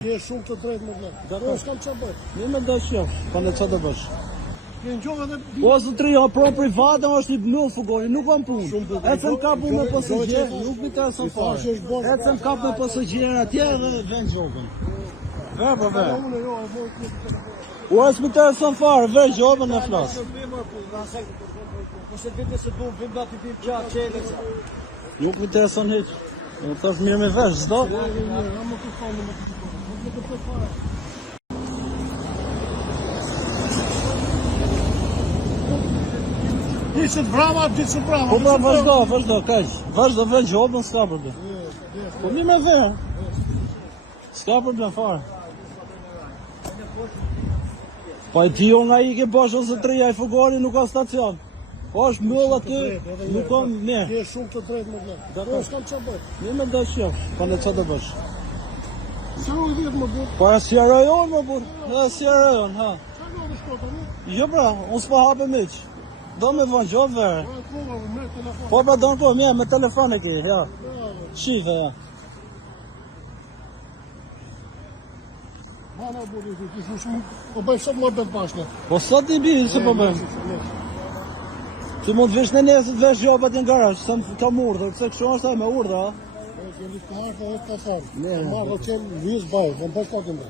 Je shumë të drejtë më vëllai. Po s'kam çfarë bëj. Një më do shef, pa ne çfarë do bësh. Ke ngjova edhe Po zotri, o pro private është i blull fugoni, nuk kam punë. Ecën kapu me pasagjer, nuk më ka son fare. Ecën kap me pasagjer atje dhe vend gjobën. Ve po ve. O as më të son fare, ve gjobën e flas. Ose vete se do vim dati pim gjatë çelës. Nuk më të son hiç. Unë thash mirë me vesh, s'do? Diçë brava, diçë brava. Po pra vazhdo, kaq. Vazhdo vend gjobën, s'ka problem. Po mirë me ve. S'ka problem fare. Po e ti unë i ke bosh ose treja i fugoni nuk ka stacion. Po është mbyll aty, nuk kam mirë. Je shumë të drejtë më vëllai. Po s'kam çfarë bëj. Mirë më do shef, pa ne çfarë do bësh. Sa u vjet më burr. Po as si rajon më burr, as si rajon, ha. Çfarë do të shkoj tani? Jo pra, unë s'po hapë miq. Do me vën gjobë verë. Po, me telefon. Po pra do po, mirë me telefon e ke, ja. Shive, ja. Mana burrë, ti shumë. Po bëj sot më bet bashkë. Po sot i bi, se po bëjmë. Ti mund të vesh në nesër të vesh gjobat në garazh, sa kam urdhër, se kështu është me urdhra. Keni të marrë edhe të thon. Ne marrë çel viz baj, do bëj kot më.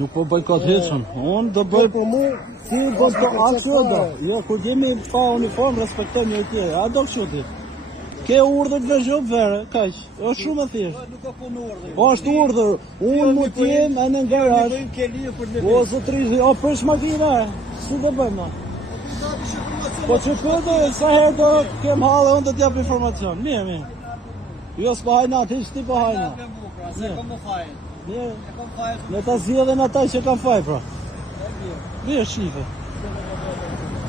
Nuk po bëj kot heçën. Unë do bëj Po mu, ti do të aksioda. Jo, kur jemi pa uniform respektojmë njëri tjetrin. A do kështu ti? Ke urdhër të vesh gjobë verë, kaq. Është shumë e thjeshtë. Nuk ka punë urdhër. Po është urdhër. Unë mund të jem në garazh. Bëjmë ke lidhje për ne. O zotri, o prish makina. Si do bëjmë na? Po që këtë, sa herë do kem halë, unë do t'jap informacion. Mirë. Jo s'po hajna, ti shti po hajna. Se kam më faj. Mirë, Kam faj. ne ta zgjedhin ata që kanë faj, pra. Mirë, shife.